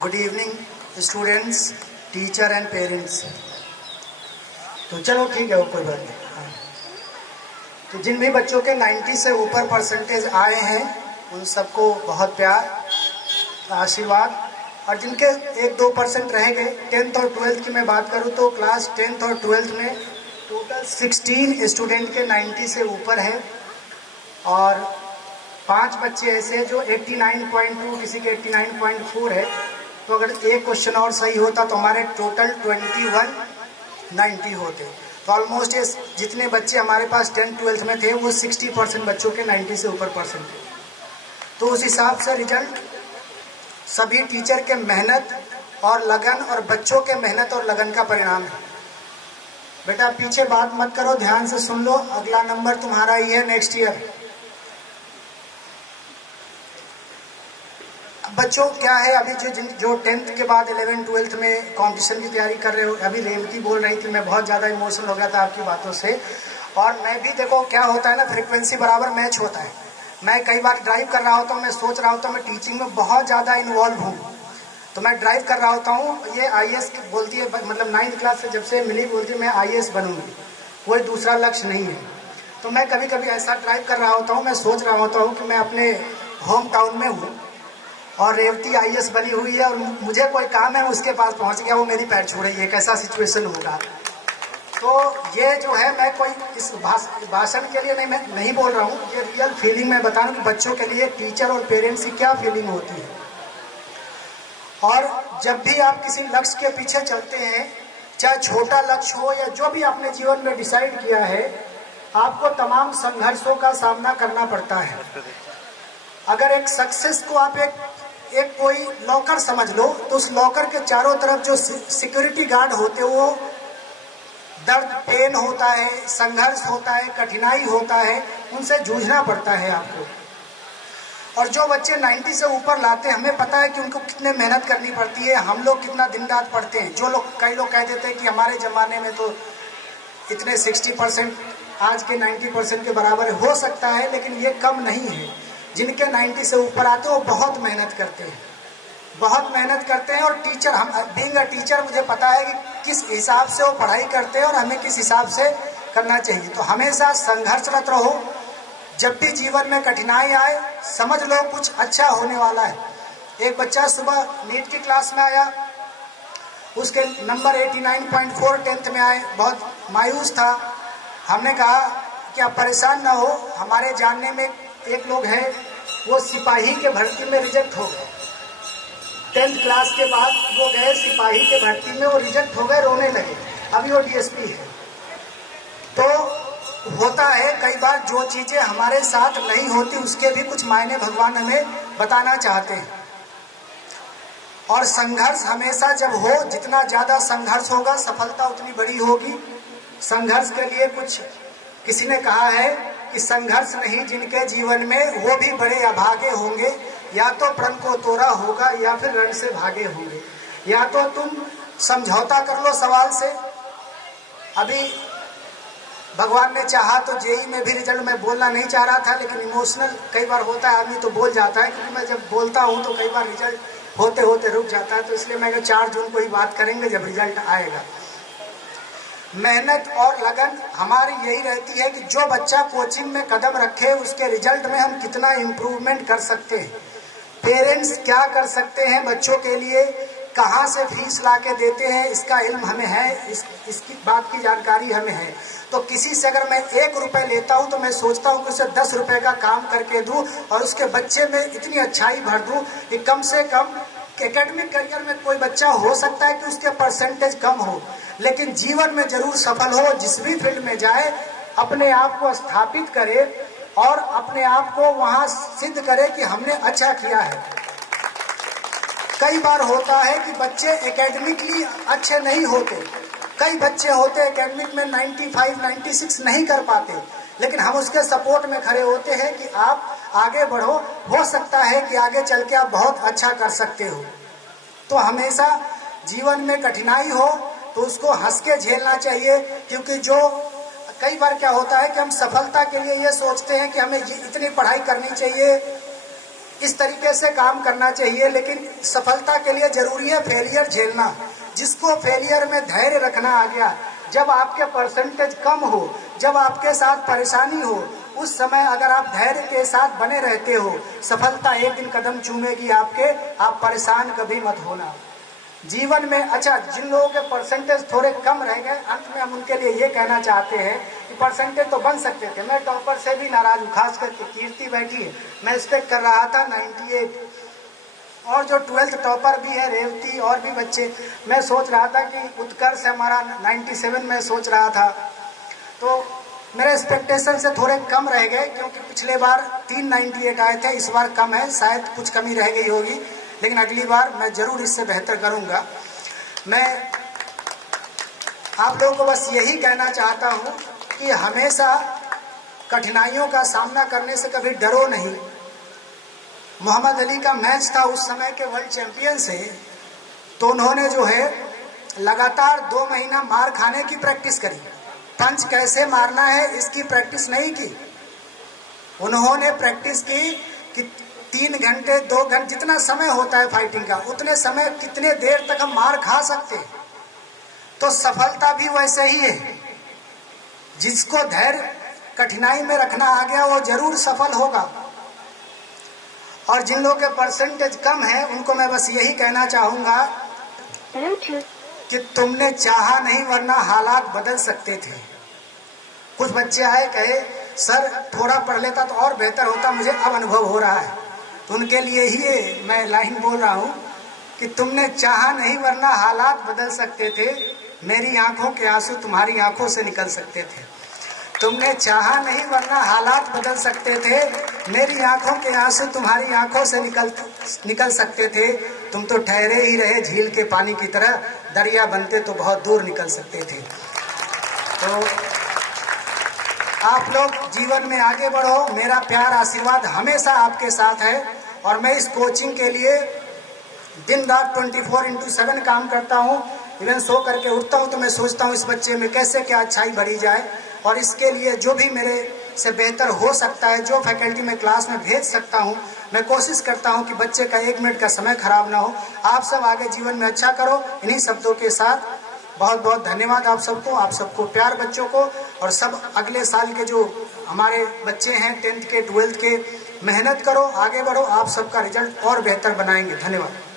Good evening students, teacher and parents. तो चलो ठीक है, वो कोई बात नहीं। हाँ, तो जिन भी बच्चों के 90 से ऊपर परसेंटेज आए हैं उन सबको बहुत प्यार, आशीर्वाद। और जिनके 1-2% रह गए, 10th और 12th की मैं बात करूं तो क्लास 10th और 12th में टोटल 16 स्टूडेंट के 90 से ऊपर है और 5 बच्चे ऐसे जो 89.2, किसी के 89.4 है। तो अगर एक क्वेश्चन और सही होता तो हमारे टोटल 2190 होते। तो ऑलमोस्ट ये जितने बच्चे हमारे पास 10th-12th में थे वो 60% बच्चों के 90 से ऊपर परसेंट थे। तो उस हिसाब से रिजल्ट सभी टीचर के मेहनत और लगन और बच्चों के मेहनत और लगन का परिणाम है। बेटा पीछे बात मत करो, ध्यान से सुन लो। अगला नंबर तुम्हारा ही है नेक्स्ट ईयर। बच्चों क्या है, अभी जो 10th के बाद 11th-12th में कंपटीशन की तैयारी कर रहे हो, अभी रेवती बोल रही थी, मैं बहुत ज़्यादा इमोशनल हो गया था आपकी बातों से। और मैं भी, देखो क्या होता है ना, फ्रीक्वेंसी बराबर मैच होता है। मैं कई बार ड्राइव कर रहा होता हूँ, मैं सोच रहा होता हूँ मैं टीचिंग में बहुत ज़्यादा इन्वॉल्व हूँ, तो मैं ड्राइव कर रहा होता हूँ, ये IAS बोलती है, मतलब 9th क्लास से जब से मिली बोलती है मैं IAS बनूंगी, कोई दूसरा लक्ष्य नहीं है। तो मैं कभी कभी ऐसा ड्राइव कर रहा होता हूँ, मैं सोच रहा होता हूँ कि मैं अपने होम टाउन में हूँ और रेवती IAS बनी हुई है और मुझे कोई काम है, उसके पास पहुंच गया, वो मेरी पैर छुड़ेगी, कैसा सिचुएशन होगा। तो ये जो है, मैं कोई इस भाषण के लिए नहीं बोल रहा हूँ, ये रियल फीलिंग मैं बता रहा हूँ कि बच्चों के लिए टीचर और पेरेंट्स की क्या फीलिंग होती है। और जब भी आप किसी लक्ष्य के पीछे चलते हैं, चाहे छोटा लक्ष्य हो या जो भी आपने जीवन में डिसाइड किया है, आपको तमाम संघर्षों का सामना करना पड़ता है। अगर एक सक्सेस को आप एक कोई लॉकर समझ लो, तो उस लॉकर के चारों तरफ जो सिक्योरिटी गार्ड होते हैं वो दर्द, पेन होता है, संघर्ष होता है, कठिनाई होता है, उनसे जूझना पड़ता है आपको। और जो बच्चे 90 से ऊपर लाते हैं, हमें पता है कि उनको कितने मेहनत करनी पड़ती है, हम लोग कितना दिन रात पढ़ते हैं। कई लोग कह देते हैं कि हमारे ज़माने में तो इतने 60% आज के 90% के बराबर हो सकता है, लेकिन ये कम नहीं है। जिनके 90 से ऊपर आते हैं वो बहुत मेहनत करते हैं, बहुत मेहनत करते हैं। और टीचर, हम बीइंग अ टीचर, मुझे पता है कि किस हिसाब से वो पढ़ाई करते हैं और हमें किस हिसाब से करना चाहिए। तो हमेशा संघर्षरत रहो। जब भी जीवन में कठिनाई आए, समझ लो कुछ अच्छा होने वाला है। एक बच्चा सुबह नीट की क्लास में आया, उसके नंबर 89.4 10th में आए, बहुत मायूस था। हमने कहा कि आप परेशान ना हो, हमारे जानने में एक लोग हैं, वो सिपाही के भर्ती में रिजेक्ट हो गए। 10th क्लास के बाद वो गए सिपाही के भर्ती में, वो रिजेक्ट हो गए, रोने लगे। अभी वो DSP है। तो होता है कई बार, जो चीजें हमारे साथ नहीं होती उसके भी कुछ मायने भगवान हमें बताना चाहते हैं। और संघर्ष हमेशा जब हो, जितना ज्यादा संघर्ष होगा सफलता उतनी बड़ी होगी। संघर्ष के लिए कुछ किसी ने कहा है कि संघर्ष नहीं जिनके जीवन में, वो भी बड़े अभागे होंगे। या तो प्रण को तोड़ा होगा या फिर रण से भागे होंगे। या तो तुम समझौता कर लो सवाल से। अभी भगवान ने चाहा तो JEE में भी रिजल्ट, मैं बोलना नहीं चाह रहा था, लेकिन इमोशनल कई बार होता है आदमी तो बोल जाता है, क्योंकि मैं जब बोलता हूँ तो कई बार रिजल्ट होते होते रुक जाता है। तो इसलिए मैं 4 जून को ही बात करेंगे जब रिजल्ट आएगा। मेहनत और लगन हमारी यही रहती है कि जो बच्चा कोचिंग में कदम रखे, उसके रिजल्ट में हम कितना इम्प्रूवमेंट कर सकते हैं। पेरेंट्स क्या कर सकते हैं बच्चों के लिए, कहाँ से फीस ला के देते हैं, इसका इल्म हमें है, इसकी बात की जानकारी हमें है। तो किसी से अगर मैं 1 रुपये लेता हूँ तो मैं सोचता हूँ कि उसे 10 रुपये का काम करके दूँ और उसके बच्चे में इतनी अच्छाई भर दूँ कि कम से कम एकेडमिक करियर में कोई बच्चा हो सकता है कि उसके परसेंटेज कम हो, लेकिन जीवन में जरूर सफल हो। जिस भी फील्ड में जाए, अपने आप को स्थापित करे और अपने आप को वहां सिद्ध करे कि हमने अच्छा किया है। कई बार होता है कि बच्चे एकेडमिकली अच्छे नहीं होते, कई बच्चे होते एकेडमिक में 95, 96 नहीं कर पाते, लेकिन हम उसके सपोर्ट में खड़े होते हैं कि आप आगे बढ़ो, हो सकता है कि आगे चल के आप बहुत अच्छा कर सकते हो। तो हमेशा जीवन में कठिनाई हो तो उसको हंस के झेलना चाहिए, क्योंकि जो कई बार क्या होता है कि हम सफलता के लिए ये सोचते हैं कि हमें इतनी पढ़ाई करनी चाहिए, इस तरीके से काम करना चाहिए। लेकिन सफलता के लिए जरूरी है फेलियर झेलना। जिसको फेलियर में धैर्य रखना आ गया, जब आपके परसेंटेज कम हो, जब आपके साथ परेशानी हो, उस समय अगर आप धैर्य के साथ बने रहते हो, सफलता एक दिन कदम चूमेगी आपके। आप परेशान कभी मत होना जीवन में। अच्छा, जिन लोगों के परसेंटेज थोड़े कम रह गए, अंत में हम उनके लिए ये कहना चाहते हैं कि परसेंटेज तो बन सकते थे। मैं टॉपर से भी नाराज हूँ, खास करके कीर्ति बैठी है, मैं एक्सपेक्ट कर रहा था 98, और जो 12th टॉपर भी है रेवती और भी बच्चे, मैं सोच रहा था कि उत्कर्ष हमारा 97 में सोच रहा था। तो मेरे एक्सपेक्टेशन से थोड़े कम रह गए, क्योंकि पिछले बार 398 आए थे, इस बार कम है, शायद कुछ कमी रह गई होगी, लेकिन अगली बार मैं जरूर इससे बेहतर करूंगा। मैं आप लोगों को बस यही कहना चाहता हूं कि हमेशा कठिनाइयों का सामना करने से कभी डरो नहीं। मोहम्मद अली का मैच था उस समय के वर्ल्ड चैंपियन से, तो उन्होंने जो है लगातार 2 महीना मार खाने की प्रैक्टिस करी। पंच कैसे मारना है इसकी प्रैक्टिस नहीं की। उन्होंने प्रैक्टिस की कि 3 घंटे 2 घंटे जितना समय होता है फाइटिंग का, उतने समय कितने देर तक हम मार खा सकते हैं। तो सफलता भी वैसे ही है। जिसको धैर्य कठिनाई में रखना आ गया वो जरूर सफल होगा। और जिन लोगों के परसेंटेज कम है उनको मैं बस यही कहना चाहूंगा कि तुमने चाहा नहीं वरना हालात बदल सकते थे। कुछ बच्चे आए कहे सर थोड़ा पढ़ लेता तो और बेहतर होता, मुझे अब अनुभव हो रहा है। तो उनके लिए ही मैं लाइन बोल रहा हूँ कि तुमने चाहा नहीं वरना हालात बदल सकते थे। मेरी आंखों के आंसू तुम्हारी आंखों से निकल सकते थे। तुमने चाहा नहीं वरना हालात बदल सकते थे। मेरी आंखों के आंसू तुम्हारी आंखों से निकल सकते थे। तुम तो ठहरे ही रहे झील के पानी की तरह, दरिया बनते तो बहुत दूर निकल सकते थे। तो आप लोग जीवन में आगे बढ़ो। मेरा प्यार आशीर्वाद हमेशा आपके साथ है। और मैं इस कोचिंग के लिए दिन रात 24/7 काम करता हूँ। इवन सो करके उठता हूँ तो मैं सोचता हूँ इस बच्चे में कैसे क्या अच्छाई बढ़ी जाए, और इसके लिए जो भी मेरे से बेहतर हो सकता है, जो फैकल्टी में क्लास में भेज सकता हूँ, मैं कोशिश करता हूँ कि बच्चे का 1 मिनट का समय खराब ना हो। आप सब आगे जीवन में अच्छा करो। इन्हीं शब्दों के साथ बहुत बहुत धन्यवाद आप सबको, आप सबको प्यार बच्चों को। और सब अगले साल के जो हमारे बच्चे हैं 10th के 12th के, मेहनत करो, आगे बढ़ो, आप सबका रिजल्ट और बेहतर बनाएंगे। धन्यवाद।